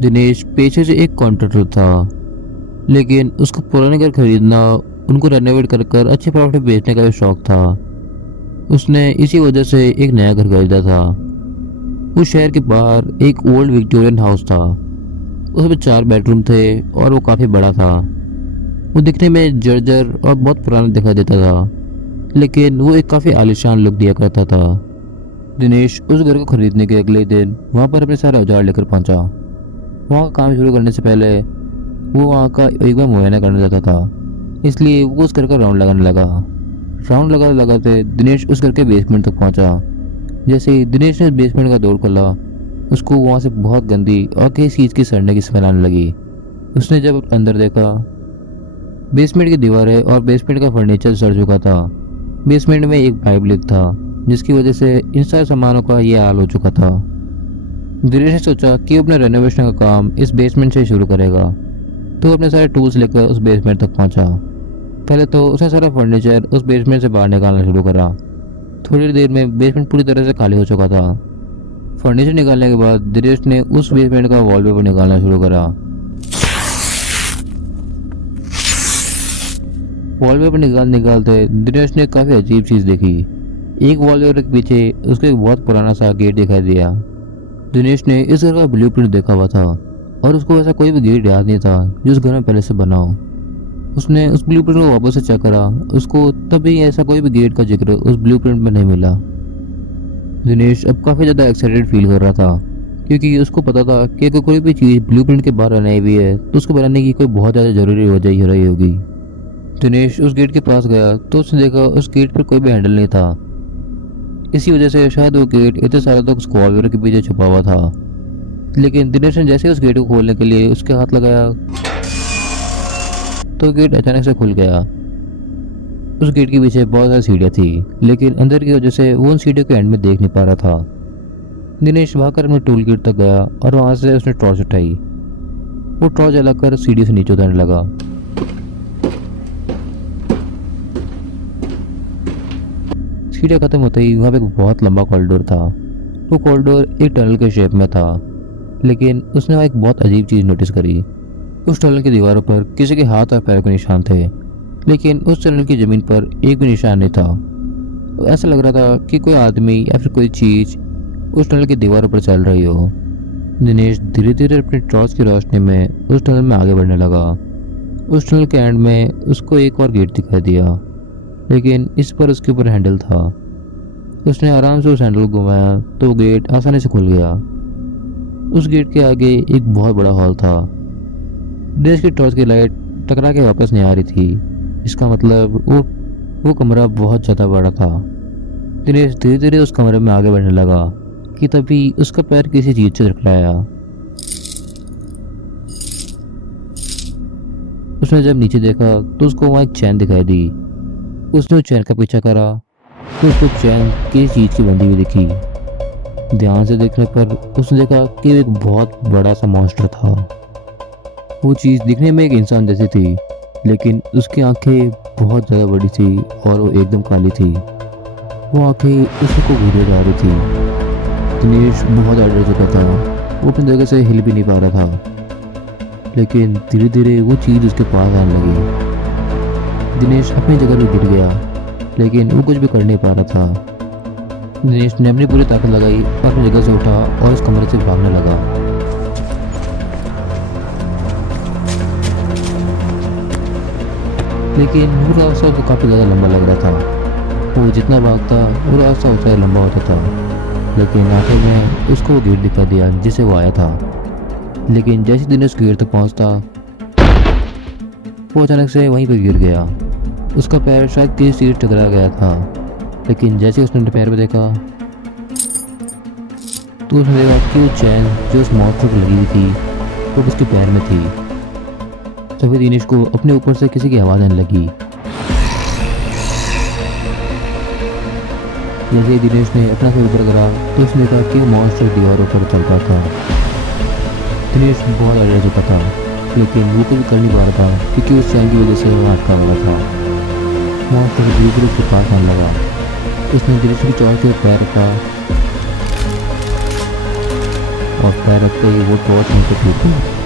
दिनेश पेशे से एक कॉन्ट्रैक्टर था, लेकिन उसको पुराने घर खरीदना, उनको रेनोवेट कर कर अच्छे प्रॉफिट बेचने का भी शौक था। उसने इसी वजह से एक नया घर खरीदा था। उस शहर के बाहर एक ओल्ड विक्टोरियन हाउस था। उसमें 4 बेडरूम थे और वो काफ़ी बड़ा था। वो दिखने में जर्जर और बहुत पुराना दिखाई देता था, लेकिन वो एक काफ़ी आलीशान लुक दिया करता था। दिनेश उस घर को खरीदने के अगले दिन वहाँ पर अपने सारे औजार लेकर पहुंचा। वहाँ का काम शुरू करने से पहले वो वहाँ का एक बार मुआयना करना चाहता था, इसलिए वो उस घर का राउंड लगाने लगा। राउंड लगाते लगाते दिनेश उस घर के बेसमेंट तक पहुंचा। जैसे ही दिनेश ने बेसमेंट का डोर खोला, उसको वहाँ से बहुत गंदी और किसी चीज़ की सड़ने की स्मेल आने लगी। उसने जब अंदर देखा, बेसमेंट की दीवारें और बेसमेंट का फर्नीचर सड़ चुका था। बेसमेंट में एक पाइप लीक था, जिसकी वजह से इन सारे सामानों का ये हाल हो चुका था। दिनेश ने सोचा कि वो अपने रेनोवेशन का काम इस बेसमेंट से शुरू करेगा, तो अपने सारे टूल्स लेकर उस बेसमेंट तक पहुंचा। पहले तो उसने सारा फर्नीचर उस बेसमेंट से बाहर निकालना शुरू करा। थोड़ी देर में बेसमेंट पूरी तरह से खाली हो चुका था। फर्नीचर निकालने के बाद दिनेश ने उस बेसमेंट का वॉलपेपर निकालना शुरू करा। वॉलपेपर निकालते दिनेश ने काफ़ी अजीब चीज़ देखी। एक वॉलपेपर के पीछे उसको एक बहुत पुराना सा गेट दिखाई दिया। दिनेश ने इस घर का ब्लूप्रिंट देखा हुआ था और उसको ऐसा कोई भी गेट याद नहीं था जो उस घर में पहले से बना हो। उसने उस ब्लूप्रिंट को वापस से चेक करा, उसको तभी ऐसा कोई भी गेट का जिक्र उस ब्लूप्रिंट में नहीं मिला। दिनेश अब काफ़ी ज़्यादा एक्साइटेड फील कर रहा था, क्योंकि उसको पता था कि अगर कोई भी चीज़ ब्लूप्रिंट के बाहर बनाई हुई है तो उसको बनाने की कोई बहुत ज़्यादा ज़रूरी वजह ही रही होगी। दिनेश उस गेट के पास गया तो उसने देखा उस गेट पर कोई भी हैंडल नहीं था। इसी वजह से शायद वो गेट इतने सालों तक उस वॉलपेपर के पीछे छुपा हुआ था। लेकिन दिनेश ने जैसे उस गेट को खोलने के लिए उसके हाथ लगाया, तो गेट अचानक से खुल गया। उस गेट के पीछे बहुत सारी सीढ़ियाँ थी, लेकिन अंदर की वजह से वो उन सीढ़ियों के एंड में देख नहीं पा रहा था। दिनेश भागकर अपने टूल किट तक गया और वहाँ से उसने टॉर्च उठाई। वो टॉर्च जलाकर सीढ़ी से नीचे उतरने लगा। सीढ़ियाँ खत्म होते ही वहाँ पे एक बहुत लंबा कॉरिडोर था। वो कॉरिडोर एक टनल के शेप में था, लेकिन उसने वहाँ एक बहुत अजीब चीज़ नोटिस करी। उस टनल की दीवारों पर किसी के हाथ और पैर के निशान थे, लेकिन उस टनल की ज़मीन पर एक भी निशान नहीं था। ऐसा लग रहा था कि कोई आदमी या फिर कोई चीज़ उस टनल की दीवारों पर चल रही हो। दिनेश धीरे धीरे अपनी टॉर्च की रोशनी में उस टनल में आगे बढ़ने लगा। उस टनल के एंड में उसको एक और गेट दिखाई दिया, लेकिन इस पर उसके ऊपर हैंडल था। उसने आराम से उस हैंडल को घुमाया तो वो गेट आसानी से खुल गया। उस गेट के आगे एक बहुत बड़ा हॉल था। दिनेश की टॉर्च की लाइट टकरा के वापस नहीं आ रही थी। इसका मतलब वो कमरा बहुत ज़्यादा बड़ा था। दिनेश धीरे धीरे उस कमरे में आगे बढ़ने लगा कि तभी उसका पैर किसी चीज़ से टकराया। उसने जब नीचे देखा तो उसको वहाँ एक चैन दिखाई दी। उसने उस चैन का पीछा करा तो उसको चैन किसी चीज़ की बंधी हुई दिखी। ध्यान से देखने पर उसने देखा कि वो एक बहुत बड़ा सा मॉन्स्टर था। वो चीज़ दिखने में एक इंसान जैसी थी, लेकिन उसकी आंखें बहुत ज़्यादा बड़ी थी और वो एकदम काली थी। वो आंखें उसको घूरे जा रही थी। दिनेश बहुत डर चुका था। वो अपनी जगह से हिल भी नहीं पा रहा था, लेकिन धीरे धीरे वो चीज़ उसके पास आने लगी। दिनेश अपनी जगह पे गिर गया, लेकिन वो कुछ भी कर नहीं पा रहा था। दिनेश ने अपनी पूरी ताकत लगाई और अपनी जगह से उठा और उस कमरे से भागने लगा। लेकिन वो रास्ता तो काफ़ी ज़्यादा लंबा लग रहा था। वो जितना भागता वो रास्ता उतना लंबा होता था, लेकिन आखिर में उसको वो गेट दिखा दिया जिसे वो आया था। लेकिन जैसे दिनेश गेट तक पहुँचता, वो अचानक से वहीं पर गिर गया। उसका पैर शायद किसी चीज़ टकरा गया था, लेकिन जैसे उसने अपने पैर पर देखा तो उसने देखा कि वो चैन जो उस मॉन्स्टर को लगी हुई थी वो उसके पैर में थी। तभी दिनेश को अपने ऊपर से किसी की आवाज़ आने लगी। जैसे ही दिनेश ने अपना सिर ऊपर करा तो उसने देखा कि वो मॉन्स्टर दीवारों पर चलता था। दिनेश बहुत डर चुका था, लेकिन वो कुछ कर नहीं पा रहा था क्योंकि उस चैन की वजह से वो अटका हुआ था। मॉन्स्टर धीरे धीरे उसके पास आने लगा। उसने दिनेश की चौक के पैर रखा और पैर रखते ही वो टॉर्च नीचे टूटी।